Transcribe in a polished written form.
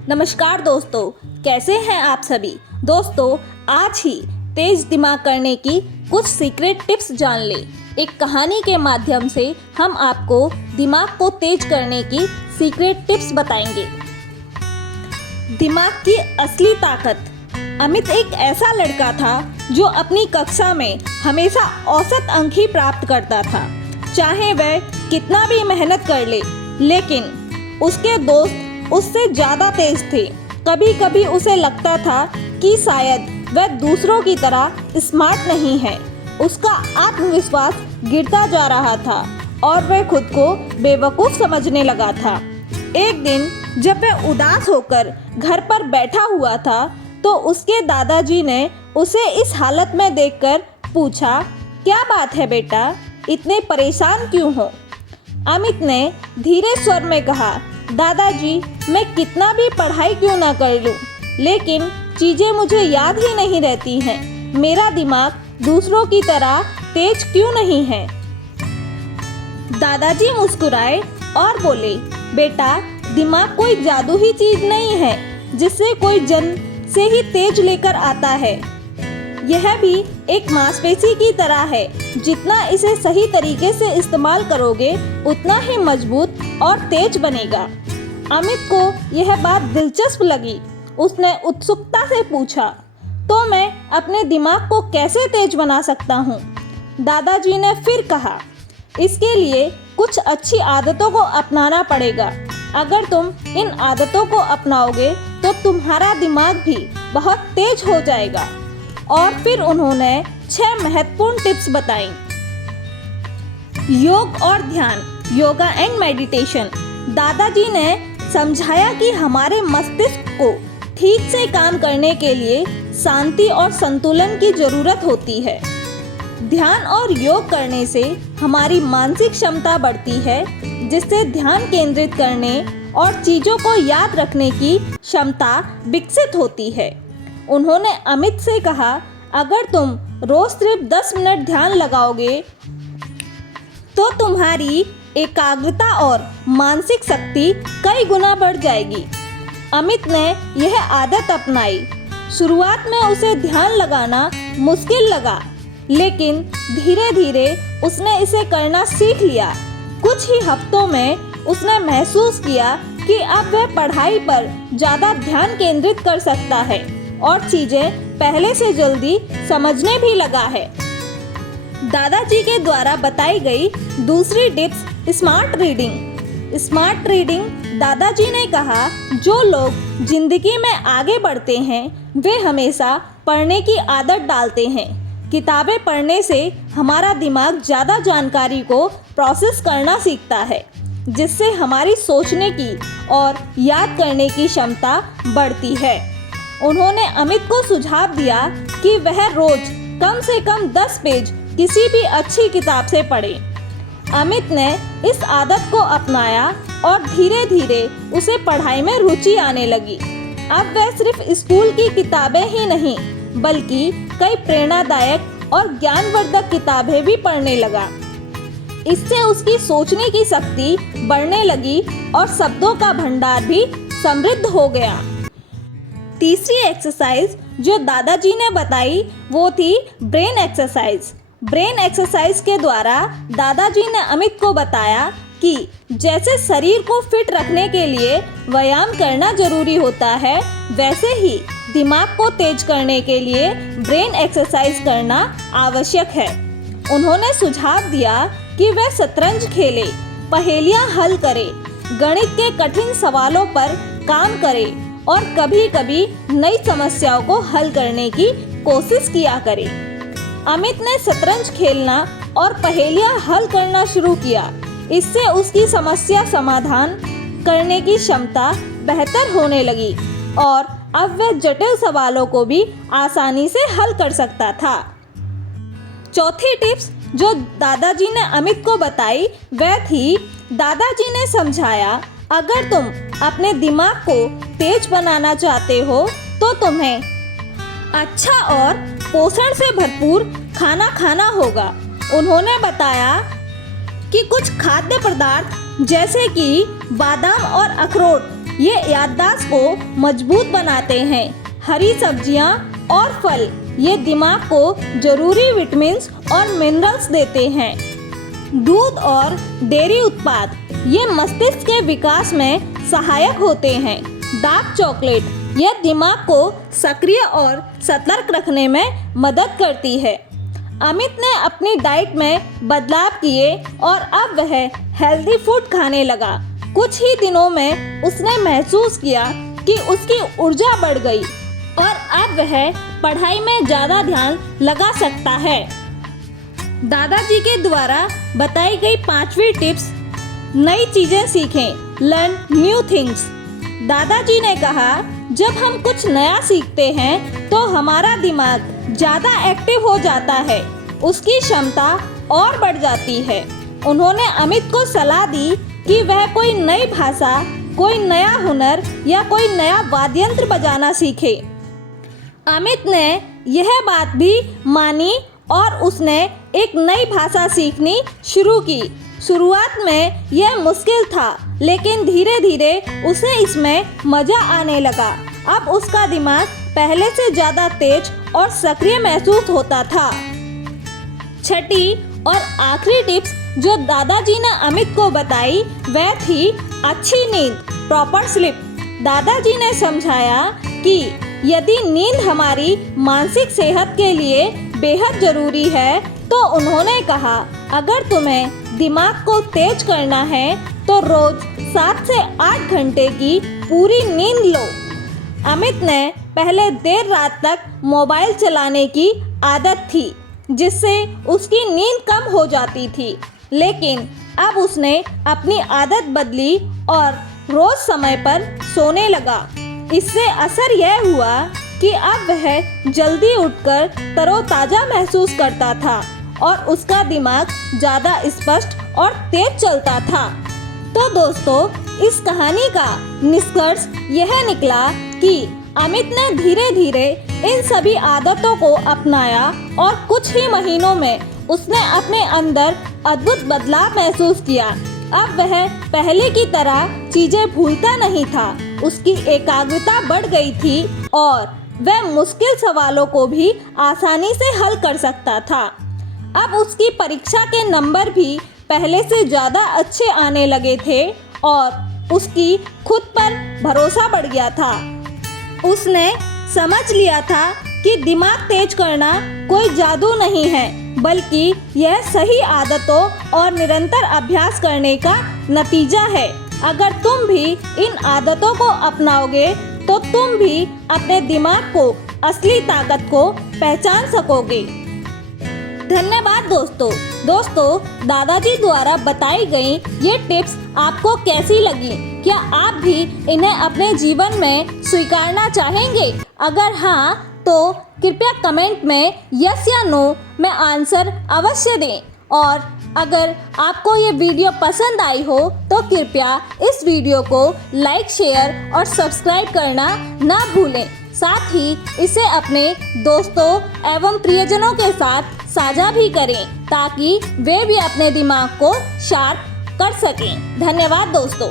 नमस्कार दोस्तों, कैसे हैं आप सभी। दोस्तों, आज ही तेज दिमाग करने की कुछ सीक्रेट टिप्स जान ले। एक कहानी के माध्यम से हम आपको दिमाग को तेज करने की सीक्रेट टिप्स बताएंगे। दिमाग की असली ताकत। अमित एक ऐसा लड़का था जो अपनी कक्षा में हमेशा औसत अंक ही प्राप्त करता था, चाहे वह कितना भी मेहनत कर ले। लेकिन उसके दोस्त उससे ज़्यादा तेज थे। कभी कभी उसे लगता था कि शायद वह दूसरों की तरह स्मार्ट नहीं है। उसका आत्मविश्वास गिरता जा रहा था और वह खुद को बेवकूफ़ समझने लगा था। एक दिन जब वह उदास होकर घर पर बैठा हुआ था तो उसके दादाजी ने उसे इस हालत में देखकर पूछा, क्या बात है बेटा, इतने परेशान क्यों हो। अमित ने धीरे स्वर में कहा, दादाजी, मैं कितना भी पढ़ाई क्यों ना कर लूं, लेकिन चीज़ें मुझे याद ही नहीं रहती हैं। मेरा दिमाग दूसरों की तरह तेज क्यों नहीं है। दादाजी मुस्कुराए और बोले, बेटा, दिमाग कोई जादू ही चीज़ नहीं है जिससे कोई जन्म से ही तेज लेकर आता है। यह भी एक मांसपेशी की तरह है, जितना इसे सही तरीके से इस्तेमाल करोगे उतना ही मजबूत और तेज बनेगा। अमित को यह बात दिलचस्प लगी। उसने उत्सुकता से पूछा, तो मैं अपने दिमाग को कैसे तेज बना सकता हूँ। दादाजी ने फिर कहा, इसके लिए कुछ अच्छी आदतों को अपनाना पड़ेगा। अगर तुम इन आदतों को अपनाओगे तो तुम्हारा दिमाग भी बहुत तेज हो जाएगा। और फिर उन्होंने 6 महत्वपूर्ण टिप्स बताई। योग और ध्यान, योगा एंड मेडिटेशन। दादाजी ने समझाया कि हमारे मस्तिष्क को ठीक से काम करने के लिए शांति और संतुलन की जरूरत होती है। ध्यान और योग करने से हमारी मानसिक क्षमता बढ़ती है, जिससे ध्यान केंद्रित करने और चीज़ों को याद रखने की क्षमता विकसित होती है। उन्होंने अमित से कहा, अगर तुम रोज सिर्फ 10 मिनट ध्यान लगाओगे तो तुम्हारी एकाग्रता और मानसिक शक्ति कई गुना बढ़ जाएगी। अमित ने यह आदत अपनाई। शुरुआत में उसे ध्यान लगाना मुश्किल लगा, लेकिन धीरे धीरे उसने इसे करना सीख लिया। कुछ ही हफ्तों में उसने महसूस किया कि अब वह पढ़ाई पर ज़्यादा ध्यान केंद्रित कर सकता है और चीज़ें पहले से जल्दी समझने भी लगा है। दादाजी के द्वारा बताई गई दूसरी tips, smart reading. Smart reading, दादाजी ने कहा, जो लोग जिंदगी में आगे बढ़ते हैं वे हमेशा पढ़ने की आदत डालते हैं। किताबें पढ़ने से हमारा दिमाग ज़्यादा जानकारी को प्रोसेस करना सीखता है, जिससे हमारी सोचने की और याद करने की क्षमता बढ़ती है। उन्होंने अमित को सुझाव दिया कि वह रोज कम से कम 10 पेज किसी भी अच्छी किताब से पढ़े। अमित ने इस आदत को अपनाया और धीरे धीरे उसे पढ़ाई में रुचि आने लगी। अब वह सिर्फ स्कूल की किताबें ही नहीं, बल्कि कई प्रेरणादायक और ज्ञानवर्धक किताबें भी पढ़ने लगा। इससे उसकी सोचने की शक्ति बढ़ने लगी और शब्दों का भंडार भी समृद्ध हो गया। तीसरी एक्सरसाइज जो दादाजी ने बताई वो थी ब्रेन एक्सरसाइज। ब्रेन एक्सरसाइज के द्वारा दादाजी ने अमित को बताया कि जैसे शरीर को फिट रखने के लिए व्यायाम करना जरूरी होता है, वैसे ही दिमाग को तेज करने के लिए ब्रेन एक्सरसाइज करना आवश्यक है। उन्होंने सुझाव दिया कि वह शतरंज खेले, पहेलियां हल करे, गणित के कठिन सवालों पर काम करे और कभी कभी नई समस्याओं को हल करने की कोशिश किया करे। अमित ने शतरंज खेलना और पहेलियां हल करना शुरू किया। इससे उसकी समस्या समाधान करने की क्षमता बेहतर होने लगी और अब वह जटिल सवालों को भी आसानी से हल कर सकता था। चौथी टिप्स जो दादाजी ने अमित को बताई वह थी, दादाजी ने समझाया, अगर तुम अपने दिमाग को तेज बनाना चाहते हो तो तुम्हें अच्छा और पोषण से भरपूर खाना खाना होगा। उन्होंने बताया कि कुछ खाद्य पदार्थ जैसे कि बादाम और अखरोट ये याददाश्त को मजबूत बनाते हैं। हरी सब्जियां और फल ये दिमाग को जरूरी विटामिन्स और मिनरल्स देते हैं। दूध और डेयरी उत्पाद ये मस्तिष्क के विकास में सहायक होते हैं। डार्क चॉकलेट यह दिमाग को सक्रिय और सतर्क रखने में मदद करती है। अमित ने अपनी डाइट में बदलाव किए और अब वह हेल्दी फूड खाने लगा। कुछ ही दिनों में उसने महसूस किया कि उसकी ऊर्जा बढ़ गई और अब वह पढ़ाई में ज़्यादा ध्यान लगा सकता है। दादाजी के द्वारा बताई गई 5वीं टिप्स, नई चीज़ें सीखें, लर्न न्यू थिंग्स। दादाजी ने कहा, जब हम कुछ नया सीखते हैं तो हमारा दिमाग ज़्यादा एक्टिव हो जाता है, उसकी क्षमता और बढ़ जाती है। उन्होंने अमित को सलाह दी कि वह कोई नई भाषा, कोई नया हुनर या कोई नया वाद्य यंत्र बजाना सीखे। अमित ने यह बात भी मानी और उसने एक नई भाषा सीखनी शुरू की। शुरुआत में यह मुश्किल था, लेकिन धीरे धीरे उसे इसमें मज़ा आने लगा। अब उसका दिमाग पहले से ज़्यादा तेज और सक्रिय महसूस होता था। छठी और आखिरी टिप्स जो दादाजी ने अमित को बताई वह थी अच्छी नींद, प्रॉपर स्लीप। दादाजी ने समझाया कि यदि नींद हमारी मानसिक सेहत के लिए बेहद ज़रूरी है, तो उन्होंने कहा, अगर तुम्हें दिमाग को तेज करना है तो रोज 7 से 8 घंटे की पूरी नींद लो। अमित ने पहले देर रात तक मोबाइल चलाने की आदत थी, जिससे उसकी नींद कम हो जाती थी, लेकिन अब उसने अपनी आदत बदली और रोज समय पर सोने लगा। इससे असर यह हुआ कि अब वह जल्दी उठकर तरोताज़ा महसूस करता था और उसका दिमाग ज़्यादा स्पष्ट और तेज चलता था। तो दोस्तों, इस कहानी का निष्कर्ष यह निकला कि अमित ने धीरे धीरे इन सभी आदतों को अपनाया और कुछ ही महीनों में उसने अपने अंदर अद्भुत बदलाव महसूस किया। अब वह पहले की तरह चीज़ें भूलता नहीं था, उसकी एकाग्रता बढ़ गई थी और वह मुश्किल सवालों को भी आसानी से हल कर सकता था। अब उसकी परीक्षा के नंबर भी पहले से ज़्यादा अच्छे आने लगे थे और उसकी खुद पर भरोसा बढ़ गया था। उसने समझ लिया था कि दिमाग तेज करना कोई जादू नहीं है, बल्कि यह सही आदतों और निरंतर अभ्यास करने का नतीजा है। अगर तुम भी इन आदतों को अपनाओगे तो तुम भी अपने दिमाग को असली ताकत को पहचान सकोगे। धन्यवाद दोस्तों, दादाजी द्वारा बताई गई ये टिप्स आपको कैसी लगी? क्या आप भी इन्हें अपने जीवन में स्वीकारना चाहेंगे? अगर हाँ, तो कृपया कमेंट में यस या नो में आंसर अवश्य दें। और अगर आपको ये वीडियो पसंद आई हो तो कृपया इस वीडियो को लाइक, शेयर और सब्सक्राइब करना ना भूलें। साथ ही इसे अपने दोस्तों एवं प्रियजनों के साथ साझा भी करें, ताकि वे भी अपने दिमाग को शार्प कर सकें। धन्यवाद दोस्तों।